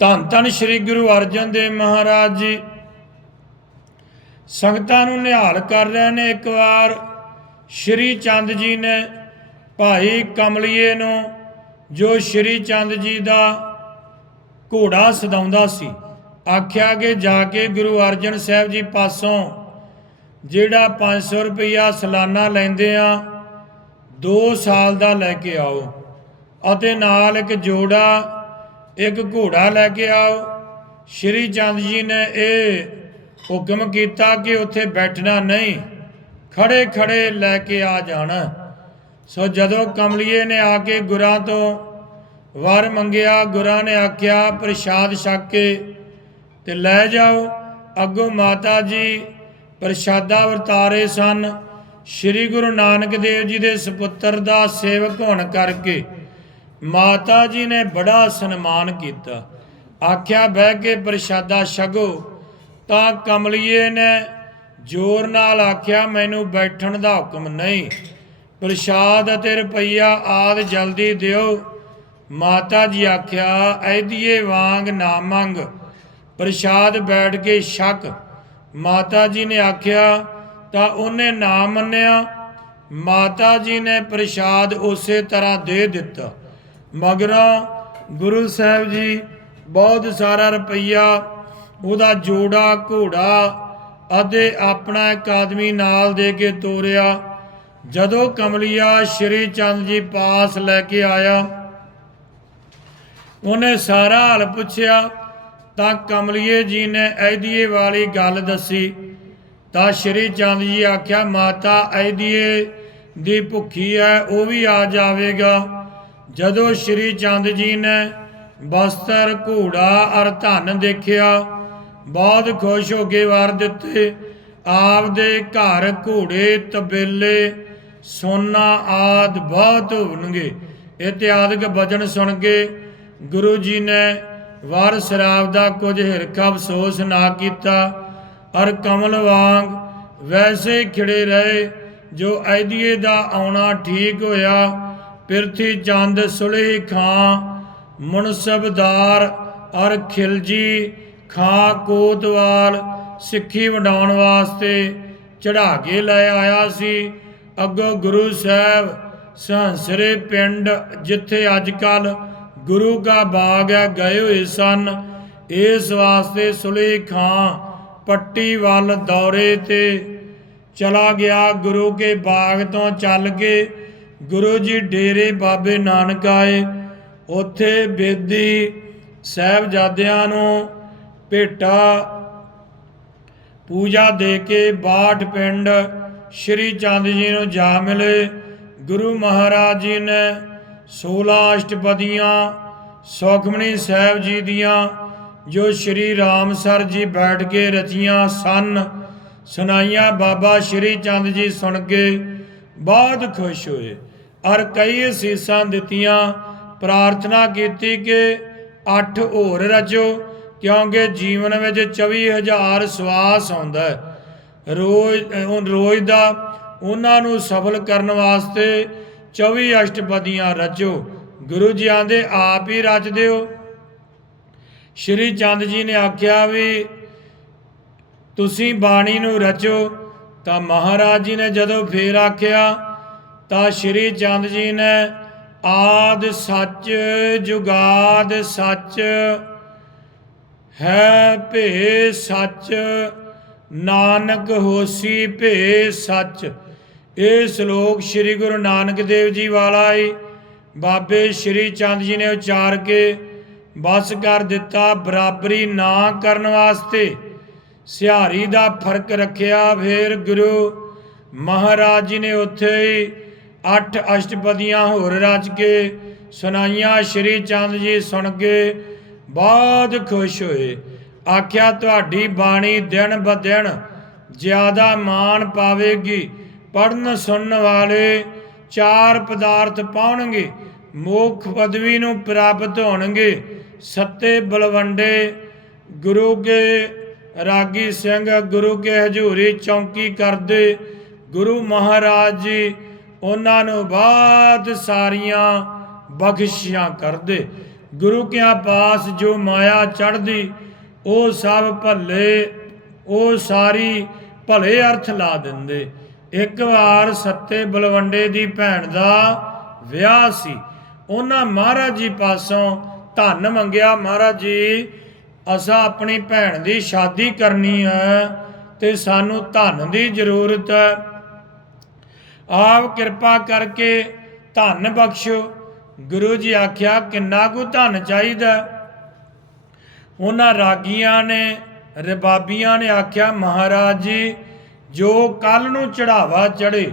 ਧੰਨ ਧੰਨ ਸ੍ਰੀ ਗੁਰੂ ਅਰਜਨ ਦੇਵ ਮਹਾਰਾਜ ਜੀ। ਸੰਗਤਾਂ ਨੂੰ ਨਿਹਾਲ ਕਰ ਰਹੇ ਨੇ ਇੱਕ ਵਾਰ। ਸ਼੍ਰੀ ਚੰਦ ਜੀ ਨੇ ਭਾਈ ਕਮਲੀਏ ਨੂੰ, ਜੋ ਸ਼੍ਰੀ ਚੰਦ ਜੀ ਦਾ ਘੋੜਾ ਸਦਾਉਂਦਾ ਸੀ, ਆਖਿਆ ਕਿ ਜਾ ਕੇ ਗੁਰੂ ਅਰਜਨ ਸਾਹਿਬ ਜੀ ਪਾਸੋਂ ਜਿਹੜਾ 500 ਰੁਪਇਆ ਸਾਲਾਨਾ ਲੈਂਦੇ ਆ 2 ਸਾਲ ਦਾ ਲੈ ਕੇ ਆਓ। ਅਤੇ ਨਾਲ ਇੱਕ ਜੋੜਾ ਇੱਕ ਘੋੜਾ ਲੈ ਕੇ ਆਓ। ਸ਼੍ਰੀ ਚੰਦ ਜੀ ਨੇ ਇਹ ਹੁਕਮ ਕੀਤਾ ਕਿ ਉੱਥੇ ਬੈਠਣਾ ਨਹੀਂ ਖੜੇ ਖੜੇ ਲੈ ਕੇ ਆ ਜਾਣਾ। ਸੋ ਜਦੋਂ ਕਮਲੀਏ ਨੇ ਆ ਕੇ ਗੁਰਾਂ ਤੋਂ ਵਰ ਮੰਗਿਆ, ਗੁਰਾਂ ਨੇ ਆਖਿਆ, ਪ੍ਰਸ਼ਾਦ ਛਕ ਕੇ ਤੇ ਲੈ ਜਾਓ। ਅੱਗੋਂ ਮਾਤਾ ਜੀ ਪ੍ਰਸ਼ਾਦਾ ਵਰਤਾਰੇ ਸਨ। ਸ੍ਰੀ ਗੁਰੂ ਨਾਨਕ ਦੇਵ ਜੀ ਦੇ ਸੁਪੁੱਤਰ ਦਾ ਸੇਵਕ ਹੋਣ ਕਰਕੇ ਮਾਤਾ ਜੀ ਨੇ ਬੜਾ ਸਨਮਾਨ ਕੀਤਾ। ਆਖਿਆ, ਬਹਿ ਕੇ ਪ੍ਰਸ਼ਾਦਾ ਛਗੋ ਤਾਂ ਕਮਲੀਏ ਨੇ ਜ਼ੋਰ ਨਾਲ ਆਖਿਆ, ਮੈਨੂੰ ਬੈਠਣ ਦਾ ਹੁਕਮ ਨਹੀਂ। ਪ੍ਰਸ਼ਾਦ ਅਤੇ ਰੁਪਈਆ ਆਦ ਜਲਦੀ ਦਿਓ। ਮਾਤਾ ਜੀ ਆਖਿਆ, ਐਦੀਏ ਵਾਂਗ ਨਾ ਮੰਗ। ਪ੍ਰਸ਼ਾਦ ਬੈਠ ਕੇ ਛਕ। ਮਾਤਾ ਜੀ ਨੇ ਆਖਿਆ, ਤਾਂ ਉਹਨੇ ਨਾ ਮੰਨਿਆ। ਮਾਤਾ ਜੀ ਨੇ ਪ੍ਰਸ਼ਾਦ ਉਸੇ ਤਰ੍ਹਾਂ ਦੇ ਦਿੱਤਾ। ਮਗਰੋਂ ਗੁਰੂ ਸਾਹਿਬ ਜੀ ਬਹੁਤ ਸਾਰਾ ਰੁਪਈਆ, ਉਹਦਾ ਜੋੜਾ, ਘੋੜਾ ਅਤੇ ਆਪਣਾ ਇੱਕ ਆਦਮੀ ਨਾਲ ਦੇ ਕੇ ਤੋਰਿਆ। ਜਦੋਂ ਕਮਲੀਆ ਸ਼੍ਰੀ ਚੰਦ ਜੀ ਪਾਸ ਲੈ ਕੇ ਆਇਆ, ਉਹਨੇ ਸਾਰਾ ਹਾਲ ਪੁੱਛਿਆ, ਤਾਂ ਕਮਲੀਏ ਜੀ ਨੇ ਐਦੀਏ ਵਾਲੀ ਗੱਲ ਦੱਸੀ। ਤਾਂ ਸ਼੍ਰੀ ਚੰਦ ਜੀ ਆਖਿਆ, ਮਾਤਾ, ਐਦੀਏ ਦੀ ਭੁੱਖੀ ਹੈ, ਉਹ ਵੀ ਆ ਜਾਵੇਗਾ। ਜਦੋਂ ਸ਼੍ਰੀ ਚੰਦ ਜੀ ਨੇ ਬਸਤਰ, ਘੋੜਾ ਅਰ ਧਨ ਦੇਖਿਆ, ਬਹੁਤ ਖੁਸ਼ ਹੋ ਕੇ ਵਾਰ ਦਿੱਤੇ। ਆਪ ਦੇ ਘਰ ਘੋੜੇ, ਤਬੇਲੇ, ਸੋਨਾ ਆਦ ਬਹੁਤ ਹੋਣਗੇ। ਇਤਿਆਦਿਕ ਵਚਨ ਸੁਣ ਕੇ ਗੁਰੂ ਜੀ ਨੇ ਵਾਰ ਸ਼ਰਾਬ ਦਾ ਕੁਝ ਹਿਰਖਾ ਅਫਸੋਸ ਨਾ ਕੀਤਾ ਅਰ ਕਮਲ ਵਾਂਗ ਵੈਸੇ ਖਿੜੇ ਰਹੇ, ਜੋ ਐਦੀਏ ਦਾ ਆਉਣਾ ਠੀਕ ਹੋਇਆ। ਪਿਰਥੀ ਚੰਦ ਸੁਲੇਹੀ ਖਾਂ, ਮੁਨਸਬਦਾਰ ਅਰ ਖਿਲਜੀ ਖਾਂ ਕੋਤਵਾਲ ਸਿੱਖੀ ਵਡਾਉਣ ਵਾਸਤੇ ਚੜਾ ਕੇ ਲੈ ਆਇਆ ਸੀ। ਅੱਗੋਂ ਗੁਰੂ ਸਾਹਿਬ ਸੰਸਰੇ ਪਿੰਡ ਜਿੱਥੇ ਅੱਜ ਕੱਲ ਗੁਰੂ ਕਾ ਬਾਗ ਹੈ, ਗਏ ਹੋਏ ਸਨ। ਇਸ ਵਾਸਤੇ ਸੁਲੇ ਖਾਂ ਪੱਟੀ ਵੱਲ ਦੌਰੇ ਤੇ ਚਲਾ ਗਿਆ। ਗੁਰੂ ਕੇ ਬਾਗ ਤੋਂ ਚੱਲ ਕੇ ਗੁਰੂ ਜੀ ਡੇਰੇ ਬਾਬੇ ਨਾਨਕ ਆਏ। ਉੱਥੇ ਬੇਦੀ ਸਾਹਿਬਜ਼ਾਦਿਆਂ ਨੂੰ ਭੇਟਾ ਪੂਜਾ ਦੇ ਕੇ ਬਾਠ ਪਿੰਡ ਸ਼੍ਰੀ ਚੰਦ ਜੀ ਨੂੰ ਜਾ ਮਿਲੇ। ਗੁਰੂ ਮਹਾਰਾਜ ਜੀ ਨੇ 16 ਅਸ਼ਟਪਦੀਆਂ ਸੁਖਮਣੀ ਸਾਹਿਬ ਜੀ ਦੀਆਂ, ਜੋ ਸ਼੍ਰੀ ਰਾਮ ਸਰ ਜੀ ਬੈਠ ਕੇ ਰਚੀਆਂ ਸਨ, ਸੁਣਾਈਆਂ ਬਾਬਾ ਸ਼੍ਰੀ ਚੰਦ ਜੀ ਸੁਣ ਕੇ ਬਹੁਤ ਖੁਸ਼ ਹੋਏ। ਔਰ ਕਈ ਅਸੀਸਾਂ ਦਿੱਤੀਆਂ, ਪ੍ਰਾਰਥਨਾ ਕੀਤੀ ਕਿ ਅੱਠ ਹੋਰ ਰਚੋ ਕਿਉਂਕਿ ਜੀਵਨ ਵਿੱਚ 24000 ਸਵਾਸ ਆਉਂਦਾ ਹੈ। ਰੋਜ਼ ਰੋਜ਼ ਦਾ ਉਹਨਾਂ ਨੂੰ ਸਫਲ ਕਰਨ ਵਾਸਤੇ 24 ਅਸ਼ਟਪਦੀਆਂ ਰਚੋ ਗੁਰੂ ਜੀ ਆਂਦੇ, ਆਪ ਹੀ ਰਚ ਦਿਓ। ਸ਼੍ਰੀ ਚੰਦ ਜੀ ਨੇ ਆਖਿਆ ਵੀ, ਤੁਸੀਂ ਬਾਣੀ ਨੂੰ ਰਚੋ ਤਾਂ ਮਹਾਰਾਜ ਜੀ ਨੇ ਜਦੋਂ ਫੇਰ ਆਖਿਆ, ਤਾਂ ਸ਼੍ਰੀ ਚੰਦ ਜੀ ਨੇ ਆਦ ਸੱਚ ਜੁਗਾਦ ਸੱਚ, ਹੈ ਭੇ ਸੱਚ, ਨਾਨਕ ਹੋਸੀ ਭੇ ਸੱਚ। ਇਹ ਸ਼ਲੋਕ ਸ੍ਰੀ ਗੁਰੂ ਨਾਨਕ ਦੇਵ ਜੀ ਵਾਲਾ ਹੀ ਬਾਬੇ ਸ਼੍ਰੀ ਚੰਦ ਜੀ ਨੇ ਉਚਾਰ ਕੇ, ਬਸ ਕਰ ਦਿੱਤਾ ਬਰਾਬਰੀ ਨਾ ਕਰਨ ਵਾਸਤੇ। ਸਿਹਾਰੀ ਦਾ ਫ਼ਰਕ ਰੱਖਿਆ, ਫਿਰ ਗੁਰੂ ਮਹਾਰਾਜ ਜੀ ਨੇ ਉੱਥੇ ਹੀ ਅੱਠ ਅਸ਼ਟਪਦੀਆਂ ਹੋਰ ਰਚ ਕੇ ਸੁਣਾਈਆਂ, ਸ਼੍ਰੀ ਚੰਦ ਜੀ ਸੁਣ ਕੇ ਬਹੁਤ ਖੁਸ਼ ਹੋਏ। ਆਖਿਆ, ਤੁਹਾਡੀ ਬਾਣੀ ਦਿਨ ਬ ਦਿਨ ਜ਼ਿਆਦਾ ਮਾਣ ਪਾਵੇਗੀ ਪੜਨ ਸੁਣਨ ਵਾਲੇ ਚਾਰ ਪਦਾਰਥ ਪਾਉਣਗੇ, ਮੋਖ ਪਦਵੀ ਨੂੰ ਪ੍ਰਾਪਤ ਹੋਣਗੇ, ਸੱਤੇ ਬਲਵੰਡੇ ਗੁਰੂ ਕੇ ਰਾਗੀ ਸਿੰਘ ਗੁਰੂ ਕੇ ਹਜ਼ੂਰੀ ਚੌਂਕੀ ਕਰਦੇ ਗੁਰੂ ਮਹਾਰਾਜ ਜੀ, ਉਹਨਾਂ ਨੂੰ ਬਾਤ ਸਾਰੀਆਂ ਬਖਸ਼ਿਸ਼ਾਂ ਕਰਦੇ। ਗੁਰੂ ਕਿਆ ਪਾਸ ਜੋ ਮਾਇਆ ਚੜਦੀ ਉਹ ਸਭ ਭੱਲੇ, ਉਹ ਸਾਰੀ ਭਲੇ ਅਰਥ ਲਾ ਦਿੰਦੇ। ਇੱਕ ਵਾਰ ਸੱਤੇ ਬਲਵੰਡੇ ਦੀ ਭੈਣ ਦਾ ਵਿਆਹ ਸੀ। ਉਹਨਾਂ ਮਹਾਰਾਜ ਜੀ ਪਾਸੋਂ ਧਨ ਮੰਗਿਆ। ਮਹਾਰਾਜ ਜੀ ਅਸਾਂ ਆਪਣੀ ਭੈਣ ਦੀ ਸ਼ਾਦੀ ਕਰਨੀ ਹੈ ਤੇ ਸਾਨੂੰ ਧਨ ਦੀ ਜ਼ਰੂਰਤ ਹੈ ਆਪ ਕਿਰਪਾ ਕਰਕੇ ਧਨ ਬਖਸ਼ੋ ਗੁਰੂ ਜੀ ਆਖਿਆ, ਕਿੰਨਾ ਕੁ ਧਨ ਚਾਹੀਦਾ ਉਹਨਾਂ ਰਾਗੀਆਂ ਨੇ, ਰਬਾਬੀਆਂ ਨੇ ਆਖਿਆ, ਮਹਾਰਾਜ ਜੀ, ਜੋ ਕੱਲ ਨੂੰ ਚੜਾਵਾ ਚੜੇ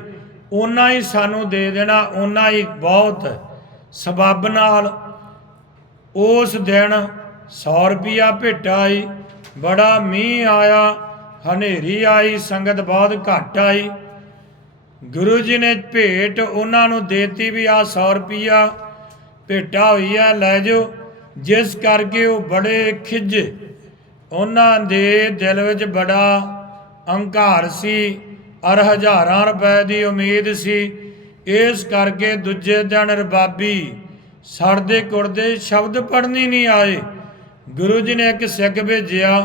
ਉਹਨਾਂ ਹੀ ਸਾਨੂੰ ਦੇ ਦੇਣਾ ਉਹਨਾਂ ਹੀ ਬਹੁਤ ਹੈ। ਸਬੱਬ ਨਾਲ ਉਸ ਦਿਨ 100 ਰੁਪਿਆ ਭੇਟਾ ਆਈ ਬੜਾ ਮੀਂਹ ਆਇਆ, ਹਨੇਰੀ ਆਈ, ਸੰਗਤ ਬਹੁਤ ਘੱਟ ਆਈ। ਗੁਰੂ ਜੀ ਨੇ ਭੇਟ ਉਹਨਾਂ ਨੂੰ ਦੇਤੀ ਵੀ ਆ 100 ਰੁਪਿਆ ਭੇਟਾ ਹੋਈ ਆ ਲੈ ਜਾਓ। ਜਿਸ ਕਰਕੇ ਉਹ ਬੜੇ ਖਿੱਜੇ ਉਹਨਾਂ ਦੇ ਦਿਲ ਵਿੱਚ ਬੜਾ ਅਹੰਕਾਰ ਸੀ, ਅਰ ਹਜ਼ਾਰਾਂ ਰੁਪਏ ਦੀ ਉਮੀਦ ਸੀ। ਇਸ ਕਰਕੇ ਦੂਜੇ ਦਿਨ ਰਬਾਬੀ ਸੜਦੇ ਕੁੜਦੇ ਸ਼ਬਦ ਪੜ੍ਹਨੀ ਨਹੀਂ ਆਏ। ਗੁਰੂ ਜੀ ਨੇ ਇੱਕ ਸਿੱਖ ਭੇਜਿਆ,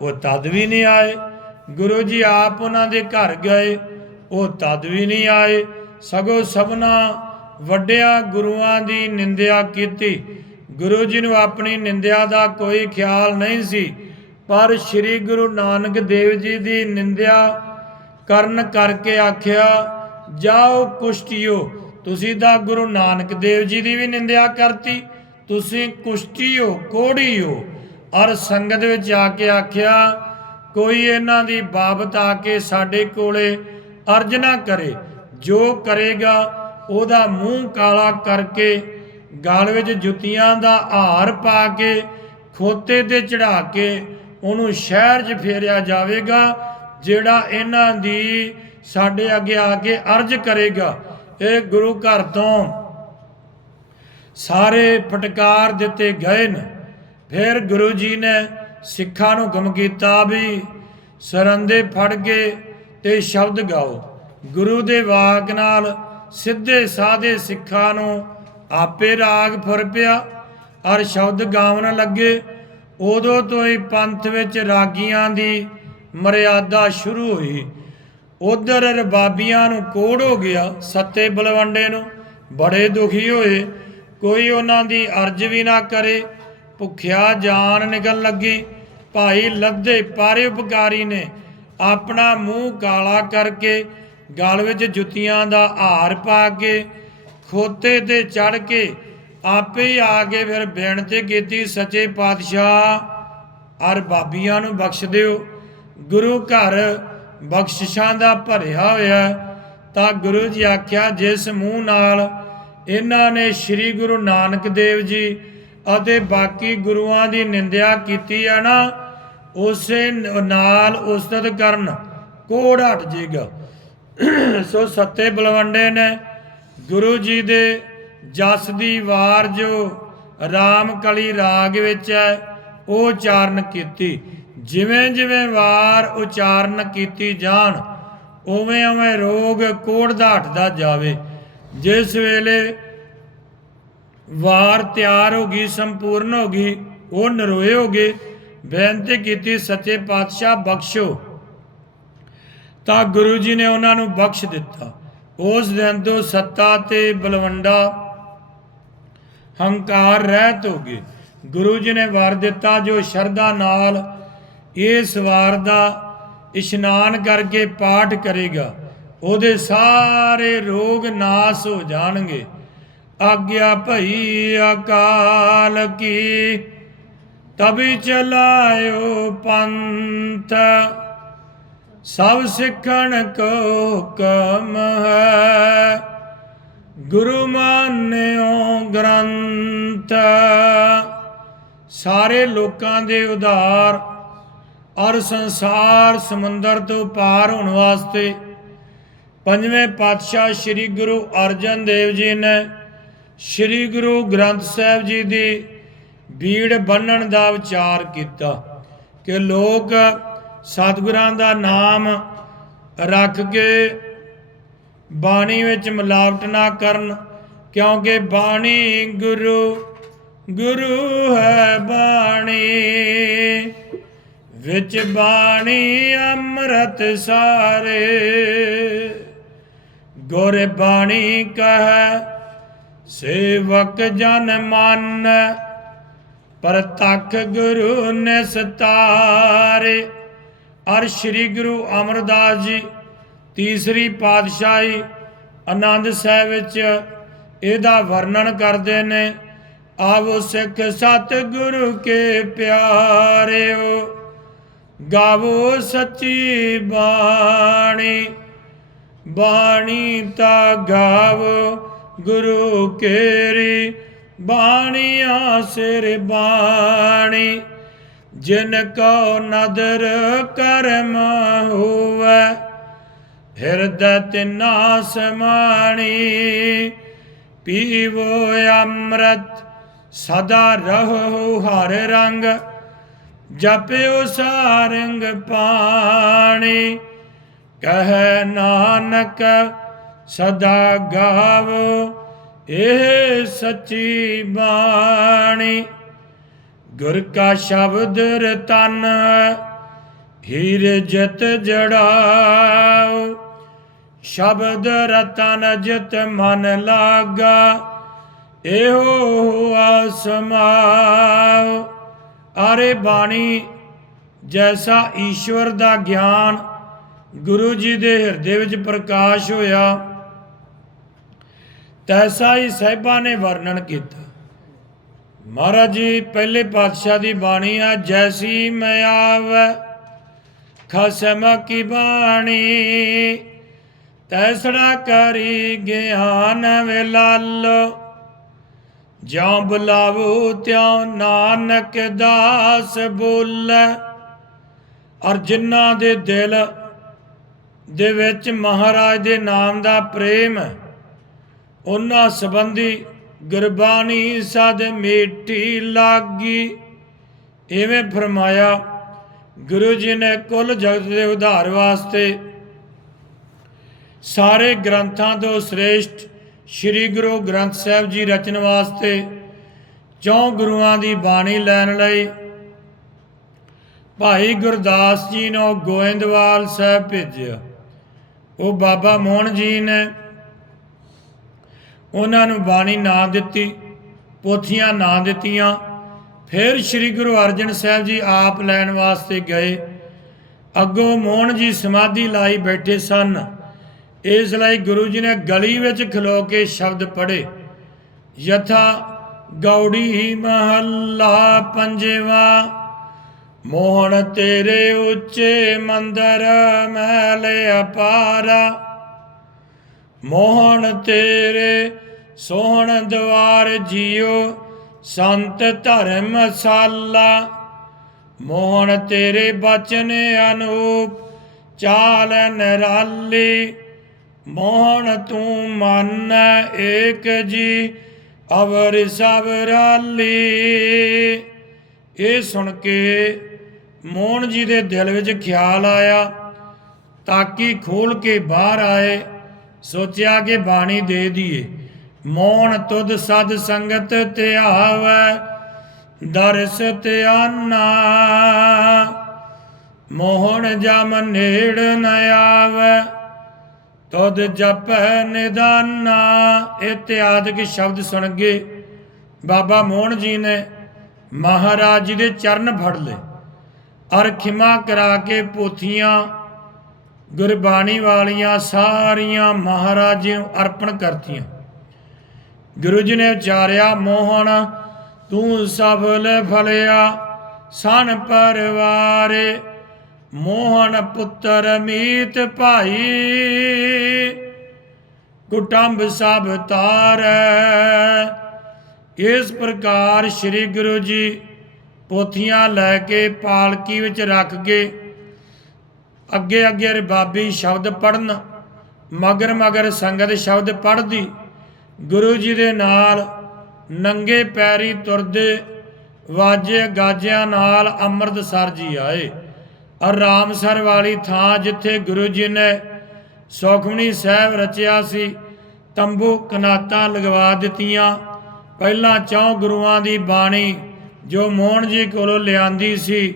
ਉਹ ਤਦ ਵੀ ਨਹੀਂ ਆਏ। ਗੁਰੂ ਜੀ ਆਪ ਉਹਨਾਂ ਦੇ ਘਰ ਗਏ, ਉਹ ਤਦ ਵੀ ਨਹੀਂ ਆਏ। ਸਗੋਂ ਸਭਨਾ ਵੱਡਿਆਂ ਗੁਰੂਆਂ ਦੀ ਨਿੰਦਿਆ ਕੀਤੀ। ਗੁਰੂ ਜੀ ਨੂੰ ਆਪਣੀ ਨਿੰਦਿਆ ਦਾ ਕੋਈ ਖਿਆਲ ਨਹੀਂ ਸੀ, ਪਰ ਸ੍ਰੀ ਗੁਰੂ ਨਾਨਕ ਦੇਵ ਜੀ ਦੀ ਨਿੰਦਿਆ ਕਰਨ ਕਰਕੇ ਆਖਿਆ, ਜਾਓ ਕੁਸ਼ਤੀਓ, ਤੁਸੀਂ ਤਾਂ ਗੁਰੂ ਨਾਨਕ ਦੇਵ ਜੀ ਦੀ ਵੀ ਨਿੰਦਿਆ ਕਰਤੀ। ਤੁਸੀਂ ਕੁਸ਼ਤੀ ਹੋ ਕੁਸ਼ਤੀਓ ਹੋ ਔਰ ਸੰਗਤ ਵਿੱਚ ਆ ਕੇ ਆਖਿਆ, ਕੋਈ ਇਹਨਾਂ ਦੀ ਬਾਬਤ ਆ ਕੇ ਸਾਡੇ ਕੋਲੇ ਅਰਜ ਨਾ ਕਰੇ। ਜੋ ਕਰੇਗਾ, ਉਹਦਾ ਮੂੰਹ ਕਾਲਾ ਕਰਕੇ ਗਲ ਵਿੱਚ ਜੁੱਤੀਆਂ ਦਾ ਹਾਰ ਪਾ ਕੇ, ਖੋਤੇ ਤੇ ਚੜਾ ਕੇ ਉਹਨੂੰ ਸ਼ਹਿਰ 'ਚ ਫੇਰਿਆ ਜਾਵੇਗਾ, ਜਿਹੜਾ ਇਹਨਾਂ ਦੀ ਸਾਡੇ ਅੱਗੇ ਆ ਕੇ ਅਰਜ ਕਰੇਗਾ। ਇਹ ਗੁਰੂ ਘਰ ਤੋਂ ਸਾਰੇ ਫਟਕਾਰ ਦਿੱਤੇ ਗਏ ਨੇ। ਫਿਰ ਗੁਰੂ ਜੀ ਨੇ ਸਿੱਖਾਂ ਨੂੰ ਗਮ ਕੀਤਾ ਵੀ ਸਰੰਦੇ ਫੜ ਕੇ ਤੇ ਸ਼ਬਦ ਗਾਓ। ਗੁਰੂ ਦੇ ਵਾਕ ਨਾਲ ਸਿੱਧੇ ਸਾਦੇ ਸਿੱਖਾਂ ਨੂੰ ਆਪੇ ਰਾਗ ਫੁਰ ਪਿਆ। ਔਰ ਸ਼ਬਦ ਗਾਉਣ ਲੱਗੇ। ਉਦੋਂ ਤੋਂ ਹੀ ਪੰਥ ਵਿੱਚ ਰਾਗੀਆਂ ਦੀ ਮਰਿਆਦਾ ਸ਼ੁਰੂ ਹੋਈ। ਉਧਰ ਰਬਾਬੀਆਂ ਨੂੰ ਕੋੜ ਹੋ ਗਿਆ। ਸੱਤੇ ਬਲਵੰਡੇ ਨੂੰ ਬੜੇ ਦੁਖੀ ਹੋਏ। ਕੋਈ ਉਹਨਾਂ ਦੀ ਅਰਜ਼ ਵੀ ਨਾ ਕਰੇ। ਭੁੱਖਿਆ ਜਾਨ ਨਿਕਲ ਲੱਗੀ। ਭਾਈ ਲੱਦੇ ਪਾਰੇ ਉਪਕਾਰੀ ਨੇ। ਆਪਣਾ ਮੂੰਹ ਕਾਲਾ ਕਰਕੇ ਗਲ ਵਿੱਚ ਜੁੱਤੀਆਂ ਦਾ ਹਾਰ ਪਾ ਕੇ ਖੋਤੇ ਤੇ ਚੜ ਕੇ ਆਪੇ ਆ ਕੇ ਫਿਰ ਬੇਨਤੀ ਕੀਤੀ, ਸੱਚੇ ਪਾਤਸ਼ਾਹ ਅਰ ਬਾਬੀਆਂ ਨੂੰ ਬਖਸ਼ ਦਿਓ। ਗੁਰੂ ਘਰ ਬਖਸ਼ਿਸ਼ਾਂ ਦਾ ਭਰਿਆ ਹੋਇਆ ਤਾਂ ਗੁਰੂ ਜੀ ਆਖਿਆ, ਜਿਸ ਮੂੰਹ ਨਾਲ ਇਹਨਾਂ ਨੇ ਸ੍ਰੀ ਗੁਰੂ ਨਾਨਕ ਦੇਵ ਜੀ ਅਤੇ ਬਾਕੀ ਗੁਰੂਆਂ ਦੀ ਨਿੰਦਿਆ ਕੀਤੀ ਹੈ ਨਾ, ਉਸੇ ਨਾਲ ਉਸਤਤ ਕਰਨ ਕੋੜ ਹਟ ਜੇਗਾ। ਸੋ ਸੱਤੇ ਬਲਵੰਡੇ ਨੇ ਗੁਰੂ ਜੀ ਦੇ ਜਸ ਦੀ ਵਾਰ ਜੋ ਰਾਮ ਕਲੀ ਰਾਗ ਵਿੱਚ ਹੈ, ਉਹ ਉਚਾਰਨ ਕੀਤੀ। ਜਿਵੇਂ ਜਿਵੇਂ ਵਾਰ ਉਚਾਰਨ ਕੀਤੀ ਜਾਣ, ਉਵੇਂ ਉਵੇਂ ਰੋਗ ਕੋੜ ਦਾ ਹਟਦਾ ਜਾਵੇ। ਜਿਸ ਵੇਲੇ ਵਾਰ ਤਿਆਰ ਹੋ ਗਈ, ਸੰਪੂਰਨ ਹੋ ਗਈ, ਉਹ ਨਰੋਏ ਹੋ ਗਏ, ਬੇਨਤੀ ਕੀਤੀ, ਸੱਚੇ ਪਾਤਸ਼ਾਹ, ਬਖਸ਼ੋ। ਤਾਂ ਗੁਰੂ ਜੀ ਨੇ ਉਹਨਾਂ ਨੂੰ ਬਖਸ਼ ਦਿੱਤਾ। ਉਸ ਦਿਨ ਤੋਂ ਸੱਤਾ ਤੇ ਬਲਵੰਡਾ ਹੰਕਾਰ ਰਹਿਤ ਹੋ ਗਏ। ਗੁਰੂ ਜੀ ਨੇ ਵਾਰ ਦਿੱਤਾ, ਜੋ ਸ਼ਰਧਾ ਨਾਲ ਇਸ ਵਾਰ ਦਾ ਇਸ਼ਨਾਨ ਕਰਕੇ ਪਾਠ ਕਰੇਗਾ। ਉਹਦੇ ਸਾਰੇ ਰੋਗ ਨਾਸ ਹੋ ਜਾਣਗੇ। ਆਗਿਆ ਭਈ ਅਕਾਲ ਕੀ, ਤਬੀ ਚਲਾਇਓ ਪੰਥ। ਸਭ ਸਿੱਖਣ ਕੋ ਕਮ ਹੈ। ਗੁਰੂ ਮਾਨਿਓ ਗ੍ਰੰਥ। ਸਾਰੇ ਲੋਕਾਂ ਦੇ ਉਧਾਰ ਔਰ ਸੰਸਾਰ ਸਮੁੰਦਰ ਤੋਂ ਪਾਰ ਹੋਣ ਵਾਸਤੇ ਪੰਜਵੇਂ ਪਾਤਸ਼ਾਹ ਸ੍ਰੀ ਗੁਰੂ ਅਰਜਨ ਦੇਵ ਜੀ ਨੇ ਸ੍ਰੀ ਗੁਰੂ ਗ੍ਰੰਥ ਸਾਹਿਬ ਜੀ ਦੀ ਬੀੜ ਬੰਨਣ ਦਾ ਵਿਚਾਰ ਕੀਤਾ ਕਿ ਲੋਕ ਸਤਿਗੁਰਾਂ ਦਾ ਨਾਮ ਰੱਖ ਕੇ ਬਾਣੀ ਵਿੱਚ ਮਿਲਾਵਟ ਨਾ ਕਰਨ, ਕਿਉਂਕਿ ਬਾਣੀ ਗੁਰੂ ਗੁਰੂ ਹੈ ਬਾਣੀ। ਵਿੱਚ ਬਾਣੀ ਅੰਮ੍ਰਿਤ ਸਾਰੇ। ਗੁਰ ਬਾਣੀ ਕਹੈ, ਸੇਵਕ ਜਨ ਮਨ, ਪ੍ਰਤੱਖ ਗੁਰੂ ਨਿਸਤਾਰੇ। ਅਰ ਸ੍ਰੀ ਗੁਰੂ ਅਮਰਦਾਸ ਜੀ, ਤੀਸਰੀ ਪਾਤਸ਼ਾਹੀ ਆਨੰਦ ਸਾਹਿਬ ਵਿੱਚ ਇਹਦਾ ਵਰਣਨ ਕਰਦੇ ਨੇ, ਆਵੋ ਸਿੱਖ ਸਤ ਗੁਰੂ ਕੇ ਪਿਆਰਿਓ, ਗਾਵੋ ਸੱਚੀ ਬਾਣੀ। ਬਾਣੀ ਤਾ ਗਾਵੋ ਗੁਰੂ ਕੇਰੀ, ਬਾਣੀਆਂ ਸਿਰ ਬਾਣੀ। ਜਿਨ ਕੋ ਨਦਰ ਕਰਮ ਹੋਵੇ, ਹਿਰਦੈ ਤਿਨਾ ਸਮਾਣੀ। ਪੀਵੋ ਅੰਮ੍ਰਿਤ, ਸਦਾ ਰਹੋ ਹਰ ਰੰਗ, ਜਪਿਓ ਸਾਰੰਗ ਪਾਣੀ। ਕਹੈ ਨਾਨਕ ਸਦਾ ਗਾਵੋ, ਇਹ ਸੱਚੀ ਬਾਣੀ। ਗੁਰ ਕਾ ਸ਼ਬਦ ਰਤਨ, ਹੀਰ ਜਤ ਜੜਾਓ। ਸ਼ਬਦ ਰਤਨ ਜਿਤ ਮਨ ਲਾਗਾ, ਇਹੋ ਆਸਮਾਓ। ਅਰੇ ਬਾਣੀ, ਜੈਸਾ ਈਸ਼ਵਰ ਦਾ ਗਿਆਨ ਗੁਰੂ ਜੀ ਦੇ ਹਿਰਦੇ ਵਿੱਚ ਪ੍ਰਕਾਸ਼ ਹੋਇਆ। ਤੈਸਾ ਹੀ ਸਹਿਬਾਂ ਨੇ ਵਰਣਨ ਕੀਤਾ। ਮਹਾਰਾਜ ਜੀ, ਪਹਿਲੇ ਪਾਤਸ਼ਾਹ ਦੀ ਬਾਣੀ ਆ, ਜੈਸੀ ਮੈਂ ਆਵੈ, ਖਸਮ ਕੀ ਬਾਣੀ? ਤੈਸੜਾ ਕਰੀ ਗਿਆਨ ਵੇ ਵਿਲਾਲੋ ਜਾਂ ਬੁਲਾਵੋ ਤਿਉ ਨਾਨਕ ਦਾਸ ਬੋਲੇ। ਅਰ ਜਿਨ੍ਹਾਂ ਦੇ ਦਿਲ ਦੇ ਵਿੱਚ ਮਹਾਰਾਜ ਦੇ ਨਾਮ ਦਾ ਪ੍ਰੇਮ, ਉਹਨਾਂ ਸੰਬੰਧੀ ਗੁਰਬਾਣੀ ਸਦ ਮੀਠੀ ਲਾਗੀ। ਐਵੇਂ ਫਰਮਾਇਆ, ਗੁਰੂ ਜੀ ਨੇ ਕੁੱਲ ਜਗਤ ਦੇ ਉਧਾਰ ਵਾਸਤੇ ਸਾਰੇ ਗ੍ਰੰਥਾਂ ਤੋਂ ਸ੍ਰੇਸ਼ਟ ਸ੍ਰੀ ਗੁਰੂ ਗ੍ਰੰਥ ਸਾਹਿਬ ਜੀ ਰਚਨ ਵਾਸਤੇ ਚੌਂ ਗੁਰੂਆਂ ਦੀ ਬਾਣੀ ਲੈਣ ਲਈ ਭਾਈ ਗੁਰਦਾਸ ਜੀ ਨੂੰ ਗੋਇੰਦਵਾਲ ਸਾਹਿਬ ਭੇਜਿਆ। ਉਹ ਬਾਬਾ ਮੋਹਨ ਜੀ ਨੇ ਉਹਨਾਂ ਨੂੰ ਬਾਣੀ ਨਾ ਦਿੱਤੀ, ਪੋਥੀਆਂ ਨਾ ਦਿੱਤੀਆਂ। ਫਿਰ ਸ੍ਰੀ ਗੁਰੂ ਅਰਜਨ ਸਾਹਿਬ ਜੀ ਆਪ ਲੈਣ ਵਾਸਤੇ ਗਏ। ਅੱਗੋਂ ਮੋਹਨ ਜੀ ਸਮਾਧੀ ਲਾਈ ਬੈਠੇ ਸਨ। ਇਸ ਲਈ ਗੁਰੂ ਜੀ ਨੇ ਗਲੀ ਵਿੱਚ ਖਲੋ ਕੇ ਸ਼ਬਦ ਪੜ੍ਹੇ। ਯਥਾ ਗੌੜੀ ਮਹੱਲਾ ਪੰਜਵਾ ਮੋਹਣ ਤੇਰੇ ਉੱਚੇ ਮੰਦਰ ਮਹਿਲ ਅਪਾਰਾ। ਮੋਹਣ ਤੇਰੇ ਸੋਹਣ ਦਵਾਰ ਜੀਓ, ਸੰਤ ਧਰਮਸਾਲਾ। ਮੋਹਣ ਤੇਰੇ ਬਚਨ ਅਨੂਪ, ਚਾਲ ਨਿਰਾਲੀ। ਮੋਹਣ ਤੂੰ ਮਨ ਏਕ ਜੀ, ਅਵਰ ਸਭ ਰਾਲੀ ਇਹ ਸੁਣ ਕੇ ਮੋਹਨ ਜੀ ਦੇ ਦਿਲ ਵਿੱਚ ਖਿਆਲ ਆਇਆ ਤਾਕੀ ਖੋਲ ਕੇ ਬਾਹਰ ਆਏ, ਸੋਚਿਆ ਕਿ ਬਾਣੀ ਦੇ ਦਈਏ ਮੋਹਨ ਤੁਧ ਸਦ ਸੰਗਤ ਧਿਆਵੈ ਦਰਸ ਧਿਆਨਾ ਮੋਹਨ ਜਮ ਨੇੜ ਨ ਆਵੈ, ਤੁਧ ਜਪੈ ਨਿਦਾਨਾ। ਇਤਿਆਦਿਕ ਸ਼ਬਦ ਸੁਣ ਕੇ ਬਾਬਾ ਮੋਹਨ ਜੀ ਨੇ ਮਹਾਰਾਜ ਜੀ ਦੇ ਚਰਨ ਫੜ ਲਏ। ਅਰ ਖਿਮਾ ਕਰਾ ਕੇ ਪੋਥੀਆਂ, ਗੁਰਬਾਣੀ ਵਾਲੀਆਂ ਸਾਰੀਆਂ ਮਹਾਰਾਜ ਜੀ ਅਰਪਣ ਕਰਤੀਆਂ। ਗੁਰੂ ਜੀ ਨੇ ਉਚਾਰਿਆ, ਮੋਹਨ, ਤੂੰ ਸਫਲ ਫਲਿਆ, ਸਨ ਪਰਵਾਰੇ, ਮੋਹਨ ਪੁੱਤਰ ਮੀਤ ਭਾਈ। ਕੁਟੰਬ ਸਭ ਤਾਰੈ। ਇਸ ਪ੍ਰਕਾਰ ਸ੍ਰੀ ਗੁਰੂ ਜੀ ਪੋਥੀਆਂ ਲੈ ਕੇ ਪਾਲਕੀ ਵਿੱਚ ਰੱਖ ਕੇ ਅੱਗੇ ਅੱਗੇ ਰਬਾਬੀ ਸ਼ਬਦ ਪੜਨ ਮਗਰ ਮਗਰ ਸੰਗਤ ਸ਼ਬਦ ਪੜਦੀ ਗੁਰੂ ਜੀ ਦੇ ਨਾਲ ਨੰਗੇ ਪੈਰੀ ਤੁਰਦੇ, ਵਾਜੇ ਗਾਜਿਆਂ ਨਾਲ ਅੰਮ੍ਰਿਤਸਰ ਜੀ ਆਏ। ਔਰ ਰਾਮਸਰ ਵਾਲੀ ਥਾਂ ਜਿੱਥੇ ਗੁਰੂ ਜੀ ਨੇ ਸੁਖਮਨੀ ਸਾਹਿਬ ਰਚਿਆ ਸੀ, ਤੰਬੂ ਕਨਾਤਾਂ ਲਗਵਾ ਦਿੱਤੀਆਂ। ਪਹਿਲਾਂ ਚੌਂ ਗੁਰੂਆਂ ਦੀ ਬਾਣੀ ਜੋ ਮੋਹਨ ਜੀ ਕੋਲੋਂ ਲਿਆਂਦੀ ਸੀ,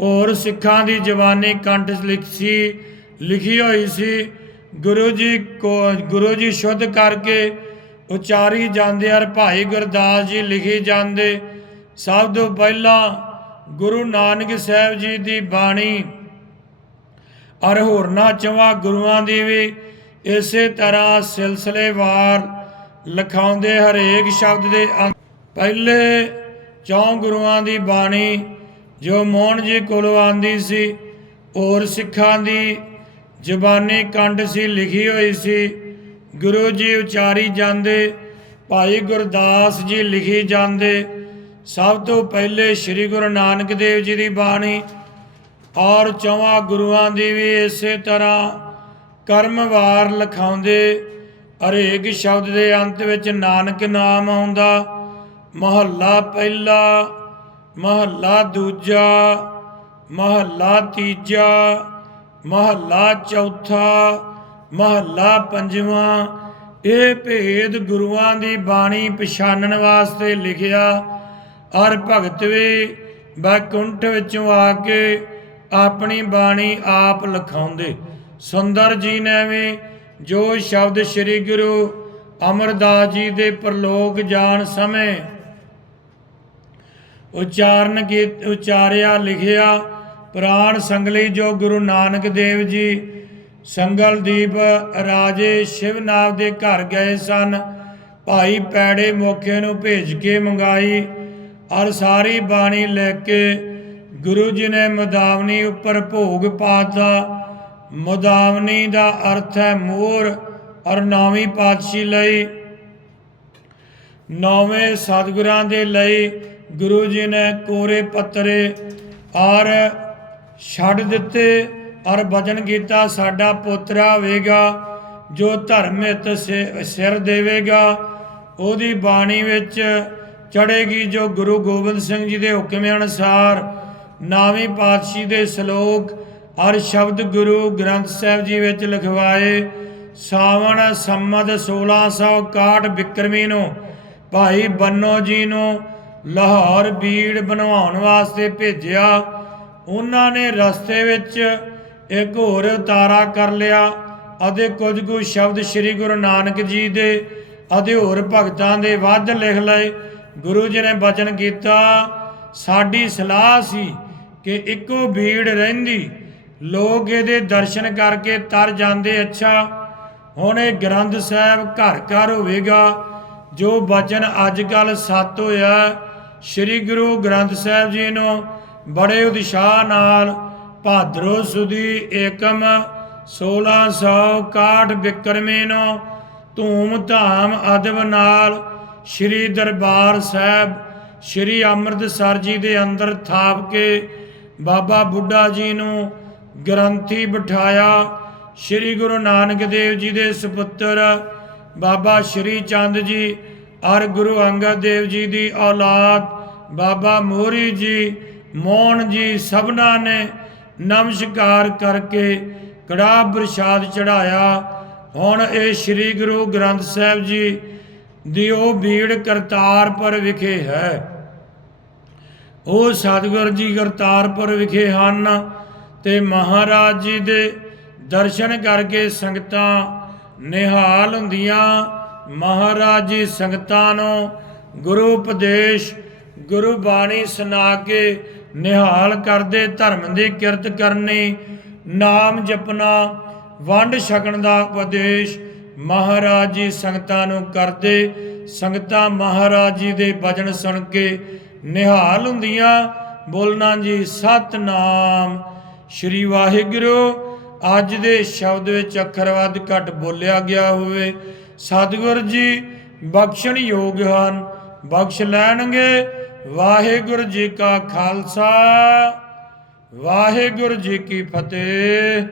ਹੋਰ ਸਿੱਖਾਂ ਦੀ ਜਵਾਨੀ ਕੰਠ ਲਿਖ ਸੀ, ਲਿਖੀ ਹੋਈ ਸੀ। ਗੁਰੂ ਜੀ ਕੋ, ਗੁਰੂ ਜੀ ਸ਼ੁੱਧ ਕਰਕੇ ਉਚਾਰੀ ਜਾਂਦੇ ਹਰ ਭਾਈ ਗੁਰਦਾਸ ਜੀ ਲਿਖੀ ਜਾਂਦੇ। ਸਭ ਤੋਂ ਪਹਿਲਾਂ ਗੁਰੂ ਨਾਨਕ ਸਾਹਿਬ ਜੀ ਦੀ ਬਾਣੀ ਅਰ ਹੋਰਨਾਂ ਚਵਾਂ ਗੁਰੂਆਂ ਦੀ ਵੀ ਇਸੇ ਤਰ੍ਹਾਂ ਸਿਲਸਿਲੇਵਾਰ ਲਿਖਾਉਂਦੇ ਹਰੇਕ ਸ਼ਬਦ ਦੇ ਅੰਤ। ਪਹਿਲੇ ਚੌਂ ਗੁਰੂਆਂ ਦੀ ਬਾਣੀ, ਜੋ ਮੋਹਨ ਜੀ ਕੋਲੋਂ ਆਂਦੀ ਸੀ, ਹੋਰ ਸਿੱਖਾਂ ਦੀ ਜ਼ਬਾਨੀ ਕੰਡ ਸੀ, ਲਿਖੀ ਹੋਈ ਸੀ। ਗੁਰੂ ਜੀ ਉਚਾਰੀ ਜਾਂਦੇ, ਭਾਈ ਗੁਰਦਾਸ ਜੀ ਲਿਖੀ ਜਾਂਦੇ। ਸਭ ਤੋਂ ਪਹਿਲੇ ਸ੍ਰੀ ਗੁਰੂ ਨਾਨਕ ਦੇਵ ਜੀ ਦੀ ਬਾਣੀ ਔਰ ਚੌਵਾਂ ਗੁਰੂਆਂ ਦੀ ਵੀ ਇਸੇ ਤਰ੍ਹਾਂ ਕਰਮਵਾਰ ਲਿਖਾਉਂਦੇ। ਹਰੇਕ ਸ਼ਬਦ ਦੇ ਅੰਤ ਵਿੱਚ ਨਾਨਕ ਨਾਮ ਆਉਂਦਾ। ਮਹੱਲਾ ਪਹਿਲਾ, ਮਹੱਲਾ ਦੂਜਾ, ਮਹੱਲਾ ਤੀਜਾ, ਮਹੱਲਾ ਚੌਥਾ, ਮਹੱਲਾ ਪੰਜਵਾਂ। ਇਹ ਭੇਦ ਗੁਰੂਆਂ ਦੀ ਬਾਣੀ ਪਛਾਣਨ ਵਾਸਤੇ ਲਿਖਿਆ। ਔਰ ਭਗਤ ਵੀ ਬੈਕੁੰਠ ਵਿੱਚੋਂ ਆ ਕੇ ਆਪਣੀ ਬਾਣੀ ਆਪ ਲਿਖਾਉਂਦੇ। ਸੁੰਦਰ ਜੀ ਨੇ ਵੀ ਜੋ ਸ਼ਬਦ ਸ੍ਰੀ ਗੁਰੂ ਅਮਰਦਾਸ ਜੀ ਦੇ ਪ੍ਰਲੋਕ ਜਾਣ ਸਮੇਂ ਉਚਾਰਨ ਕੀ ਉਚਾਰਿਆ, ਲਿਖਿਆ, ਪ੍ਰਾਣ ਸੰਗਲੀ ਜੋ ਗੁਰੂ ਨਾਨਕ ਦੇਵ ਜੀ ਸੰਗਲਦੀਪ ਰਾਜੇ ਸ਼ਿਵਨਾਥ ਦੇ ਘਰ ਗਏ ਸਨ, ਭਾਈ ਪੈੜੇ ਮੋਖੇ ਨੂੰ ਭੇਜ ਕੇ ਮੰਗਾਈ ਔਰ ਸਾਰੀ ਬਾਣੀ ਲੈ ਕੇ ਗੁਰੂ ਜੀ ਨੇ ਮਦਾਵਨੀ ਉੱਪਰ ਭੋਗ ਪਾਤਾ। ਮਦਾਵਨੀ ਦਾ ਅਰਥ ਹੈ ਮੋਰ ਔਰ ਨੌਵੀਂ ਪਾਤਸ਼ਾਹੀ ਲਈ, ਨੌਵੇਂ ਸਤਿਗੁਰਾਂ ਦੇ ਲਈ ਗੁਰੂ ਜੀ ਨੇ ਕੋਰੇ ਪੱਤਰੇ ਔਰ ਛੱਡ ਦਿੱਤੇ ਔਰ ਬਚਨ ਕੀਤਾ, ਸਾਡਾ ਪੁੱਤਰਾ ਹੋਵੇਗਾ ਜੋ ਧਰਮ ਹਿੱਤ ਸਿ- ਸਿਰ ਦੇਵੇਗਾ, ਉਹਦੀ ਬਾਣੀ ਵਿੱਚ ਚੜੇਗੀ ਜੋ ਗੁਰੂ ਗੋਬਿੰਦ ਸਿੰਘ ਜੀ ਦੇ ਹੁਕਮ ਅਨੁਸਾਰ ਨਾਵੀਂ ਪਾਤਸ਼ਾਹੀ ਦੇ ਸ਼ਲੋਕ ਔਰ ਸ਼ਬਦ ਗੁਰੂ ਗ੍ਰੰਥ ਸਾਹਿਬ ਜੀ ਵਿੱਚ ਲਿਖਵਾਏ, ਸਾਵਣ ਸੰਮਤ 1661 ਬਿਕਰਮੀ ਨੂੰ, ਭਾਈ ਬੰਨੋ ਜੀ ਨੂੰ ਲਾਹੌਰ ਬੀੜ ਬਣਵਾਉਣ ਵਾਸਤੇ ਭੇਜਿਆ। ਉਹਨਾਂ ਨੇ ਰਸਤੇ ਵਿੱਚ ਇੱਕ ਹੋਰ ਉਤਾਰਾ ਕਰ ਲਿਆ ਅਤੇ ਕੁਝ ਕੁ ਸ਼ਬਦ ਸ੍ਰੀ ਗੁਰੂ ਨਾਨਕ ਜੀ ਦੇ ਅਤੇ ਹੋਰ ਭਗਤਾਂ ਦੇ ਵੱਧ ਲਿਖ ਲਏ। ਗੁਰੂ ਜੀ ਨੇ ਬਚਨ ਕੀਤਾ, ਸਾਡੀ ਸਲਾਹ ਸੀ ਕਿ ਇੱਕੋ ਭੀੜ ਰਹਿੰਦੀ। ਲੋਕ ਇਹਦੇ ਦਰਸ਼ਨ ਕਰਕੇ ਤਰ ਜਾਂਦੇ, ਅੱਛਾ। ਹੁਣ ਇਹ ਗ੍ਰੰਥ ਸਾਹਿਬ ਘਰ ਘਰ ਹੋਵੇਗਾ। ਜੋ ਬਚਨ ਅੱਜ ਕੱਲ ਸੱਤ ਹੋਇਆ ਸ੍ਰੀ ਗੁਰੂ ਗ੍ਰੰਥ ਸਾਹਿਬ ਜੀ ਨੂੰ ਬੜੇ ਉਤਸ਼ਾਹ ਨਾਲ ਭਾਦਰੋ ਸੁਦੀ ਏਕਮ 1661 ਬਿਕਰਮੀ ਨੂੰ ਧੂਮ ਧਾਮ ਅਦਬ ਨਾਲ ਸ੍ਰੀ ਦਰਬਾਰ ਸਾਹਿਬ, ਸ੍ਰੀ ਅੰਮ੍ਰਿਤਸਰ ਜੀ ਦੇ ਅੰਦਰ ਥਾਪ ਕੇ ਬਾਬਾ ਬੁੱਢਾ ਜੀ ਨੂੰ ਗ੍ਰੰਥੀ ਬਿਠਾਇਆ। ਸ੍ਰੀ ਗੁਰੂ ਨਾਨਕ ਦੇਵ ਜੀ ਦੇ ਸੁਪੁੱਤਰ ਬਾਬਾ ਸ਼੍ਰੀ ਚੰਦ ਜੀ ਔਰ ਗੁਰੂ ਅੰਗਦ ਦੇਵ ਜੀ ਦੀ ਔਲਾਦ, ਬਾਬਾ ਮੋਹਰੀ ਜੀ, ਮੋਹਨ ਜੀ ਸਭਨਾ ਨੇ ਨਮਸਕਾਰ ਕਰਕੇ ਕੜਾ ਪ੍ਰਸ਼ਾਦ ਚੜਾਇਆ ਹੁਣ ਇਹ ਸ੍ਰੀ ਗੁਰੂ ਗ੍ਰੰਥ ਸਾਹਿਬ ਜੀ ਦੀ ਉਹ ਭੀੜ ਕਰਤਾਰਪੁਰ ਵਿਖੇ ਹੈ। ਉਹ ਸਤਿਗੁਰ ਜੀ ਕਰਤਾਰਪੁਰ ਵਿਖੇ ਹਨ ਤੇ ਮਹਾਰਾਜ ਜੀ ਦੇ ਦਰਸ਼ਨ ਕਰਕੇ ਸੰਗਤਾਂ ਨਿਹਾਲ ਹੁੰਦੀਆਂ। ਮਹਾਰਾਜ ਜੀ ਸੰਗਤਾਂ ਨੂੰ ਗੁਰੂ ਉਪਦੇਸ਼, ਗੁਰੂ ਬਾਣੀ ਸੁਣਾ ਕੇ ਨਿਹਾਲ ਕਰਦੇ, ਧਰਮ ਦੀ ਕਿਰਤ ਕਰਨੀ, ਨਾਮ ਜਪਣਾ, ਵੰਡ ਛਕਣ ਦਾ ਉਪਦੇਸ਼ ਮਹਾਰਾਜ ਜੀ ਸੰਗਤਾਂ ਨੂੰ ਕਰਦੇ। ਸੰਗਤਾਂ ਮਹਾਰਾਜ ਜੀ ਦੇ ਬਚਨ ਸੁਣ ਕੇ ਨਿਹਾਲ ਹੁੰਦੀਆਂ। ਬੋਲਣਾ ਜੀ, ਸਤਨਾਮ। ਸ਼੍ਰੀ ਵਾਹਿਗੁਰੂ, ਅੱਜ ਦੇ ਸ਼ਬਦ ਵਿੱਚ ਅੱਖਰ ਵੱਧ ਘੱਟ ਬੋਲਿਆ ਗਿਆ ਹੋਵੇ। ਸਤਿਗੁਰ ਜੀ, ਬਖਸ਼ਣ ਯੋਗ ਹਨ, ਬਖਸ਼ ਲੈਣਗੇ ਵਾਹਿਗੁਰੂ ਜੀ ਕਾ ਖਾਲਸਾ, ਵਾਹਿਗੁਰੂ ਜੀ ਕੀ ਫਤਿਹ।